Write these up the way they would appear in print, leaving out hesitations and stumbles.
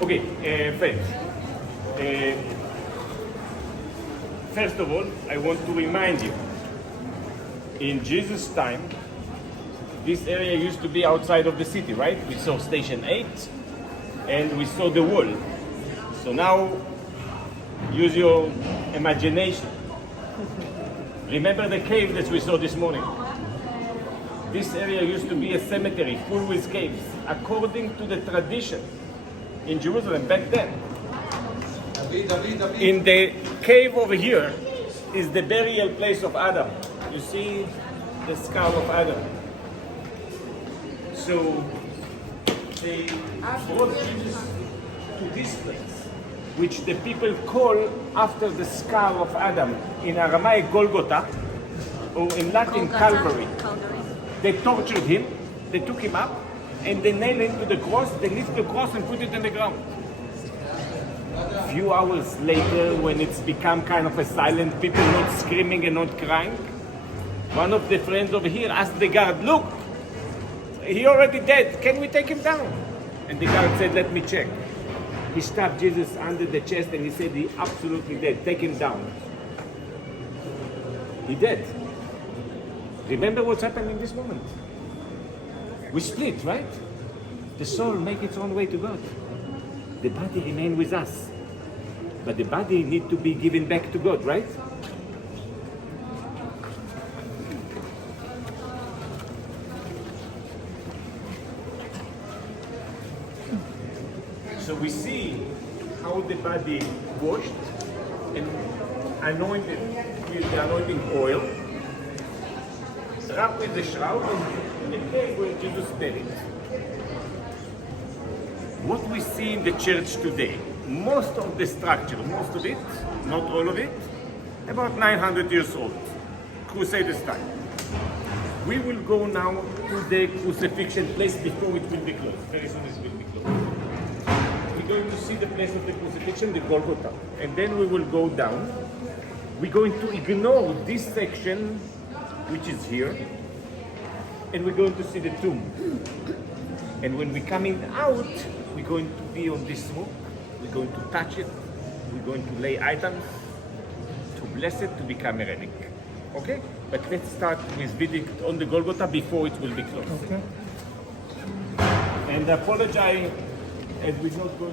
Okay, friends. First of all, I want to remind you, in Jesus' time, this area used to be outside of the city, right? We saw Station 8, and we saw the wall. So now, use your imagination. Remember the cave that we saw this morning? This area used to be a cemetery full with caves, according to the tradition in Jerusalem back then. In the cave over here is the burial place of Adam. You see the skull of Adam. So they brought Jesus to this place, which the people call after the skull of Adam. In Aramaic, Golgotha, or in Latin, Calvary. They tortured him, they took him up, and they nailed him to the cross. They lift the cross and put it in the ground. A few hours later, when it's become kind of a silent, people not screaming and not crying, one of the friends over here asked the guard, "Look, he already dead. Can we take him down?" And the guard said, "Let me check." He stabbed Jesus under the chest and he said, "He absolutely dead. Take him down." He dead. Remember what's happened in this moment? We split, right? The soul make its own way to God. The body remain with us. But the body need to be given back to God, right? So we see how the body washed and anointed with the anointing oil, wrapped with the shroud, and the cave where Jesus buried. What we see in the church today, most of the structure, most of it, not all of it, about 900 years old, Crusaders time. We will go now to the crucifixion place before it will be closed. Very soon it will be closed. We're going to see the place of the crucifixion, the Golgotha, and then we will go down. We're going to ignore this section, which is here, and we're going to see the tomb. And when we're coming out, we're going to be on this rock, we're going to touch it, we're going to lay items, to bless it, to become a relic. Okay? But let's start with visit on the Golgotha before it will be closed. Okay. And apologize as we not go.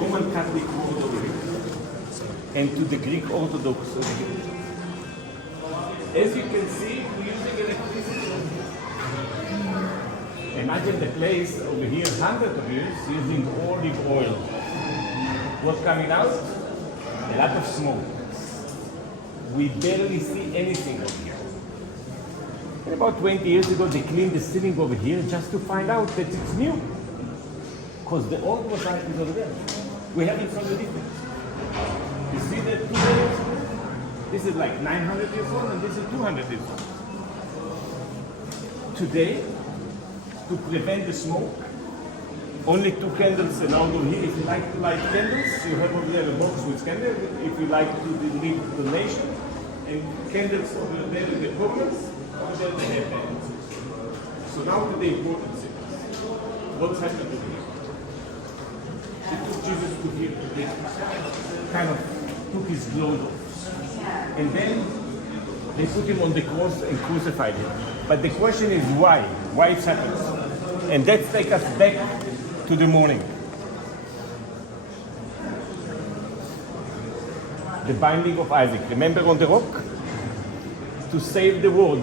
Roman Catholic world over here and to the Greek Orthodox over here. As you can see, we're using electricity. Imagine the place over here, hundreds of years, using olive oil. What's coming out? A lot of smoke. We barely see anything over here. And about 20 years ago, they cleaned the ceiling over here just to find out that it's new. Because the old mosaic is over there. We haven't found the difference. You see that two layers? This is like 900 years old and this is 200 years old. Today, to prevent the smoke, only 2 candles allowed over here. If you like to light candles, you have over there a box with candles. If you like to leave donation, and candles over there in the corners, over there they have candles. So now to the important thing. What's happened over here? They took Jesus to here, they kind of took his clothes off. And then they put him on the cross and crucified him. But the question is why? Why it happens? And that takes us back to the morning. The binding of Isaac. Remember on the rock? To save the world,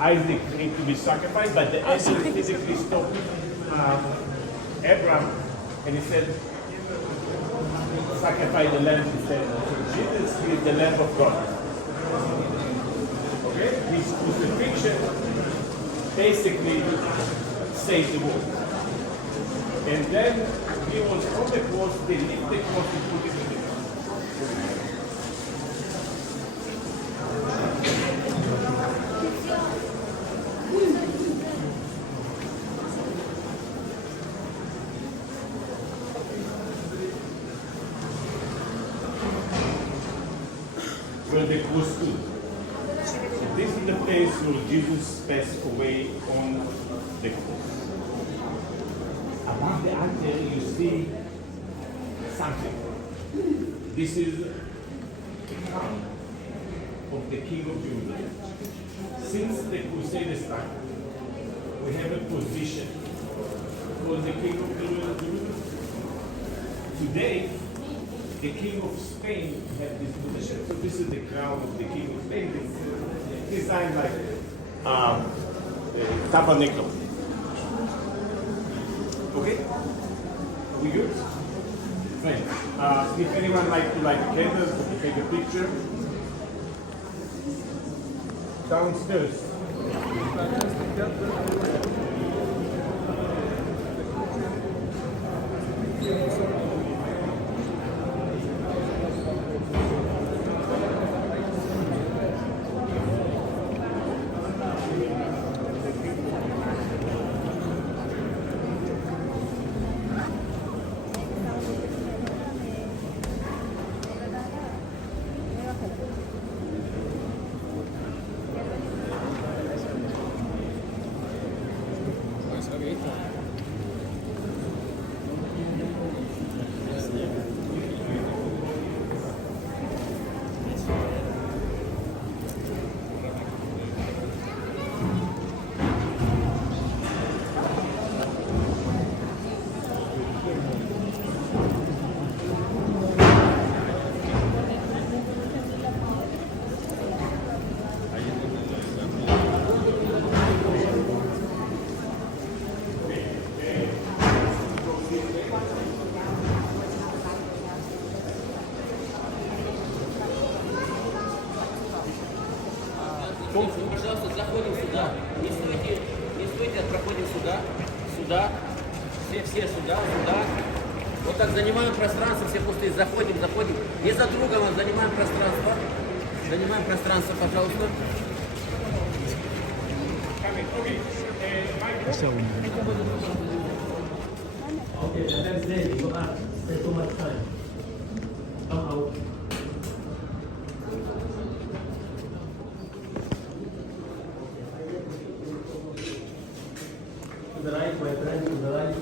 Isaac needs to be sacrificed, but the angel physically stopped Abraham and he said, sacrifice the lamb instead. Jesus is the Lamb of God. Okay? His crucifixion basically saved the world. And then he was on the cross, they lift the cross and put it in the ground. Where the cross stood. So this is the place where Jesus passed away on the cross. Above the altar, you see something. This is the crown of the King of Judah. Since the Crusaders time, we have a position for the King of Judah. Today, the King of Spain had this position. So this is the crown of the King of Spain. It's designed like a tabernacle. Okay? We good? Fine. If anyone like to light candles, to take a picture, downstairs. Пожалуйста, заходим сюда. Не стойте, проходим сюда, сюда. Все сюда, сюда. Вот так занимаем пространство, все пустые. Заходим. Не за другом, а занимаем пространство. Занимаем пространство, пожалуйста. Okay, that's it. You have spend too much time. Come out. To the right, my friend, to the right.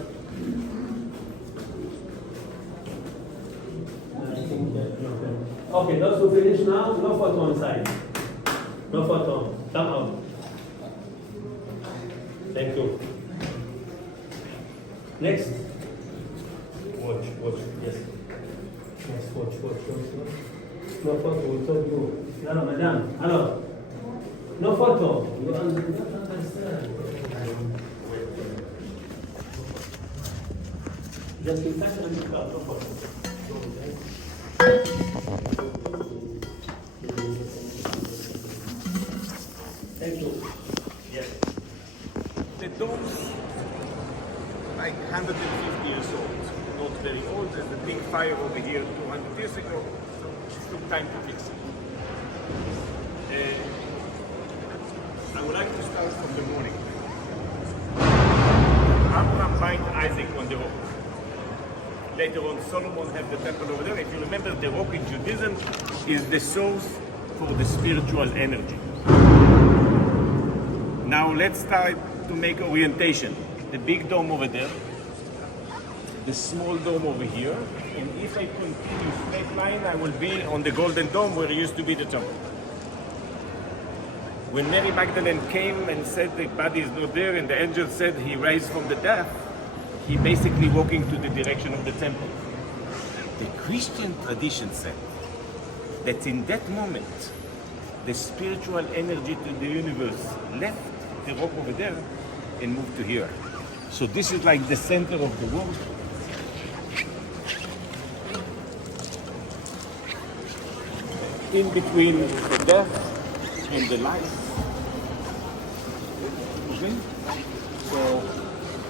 I think that you're okay. Okay, those who finish now, no photo inside. No photo. Come out. Thank you. Next. Watch. Yes. No photo, we told you. Hello, madam. Hello. No photo. You don't understand. Just in touch and no photo. Thank you. Yes. The dome's like 150 years old, not very old. There's a big fire over here 200 years ago, so it took time to fix it. I would like to start from the morning. Abraham bind Isaac on the rock. Later on, Solomon had the temple over there. If you remember, the rock in Judaism is the source for the spiritual energy. Now let's start to make orientation. The big dome over there, the small dome over here, and if I continue straight line, I will be on the golden dome where it used to be the temple. When Mary Magdalene came and said the body is not there, and the angel said he raised from the dead, he basically walking to the direction of the temple. The Christian tradition said that in that moment, the spiritual energy to the universe left the rock over there and moved to here. So this is like the center of the world. In between the death and the life. Okay? So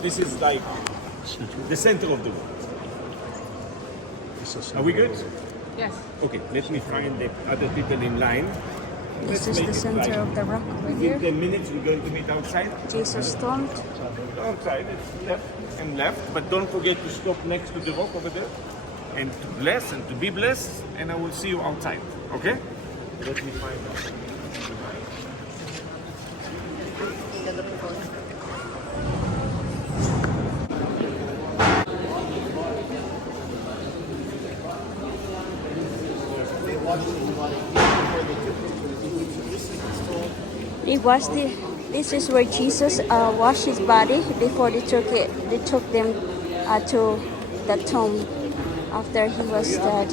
this is like the center of the world. Are we good? Yes. Okay, let me find the other people in line. This Let's is make the it center like of the rock over within here. 10 minutes we're going to meet outside. Jesus stormed. Outside, it's left and left, but don't forget to stop next to the rock over there and to bless and to be blessed, and I will see you outside. Okay? Let me find out. They washed the. This is where Jesus washed his body before they took it. They took them to the tomb after he was dead.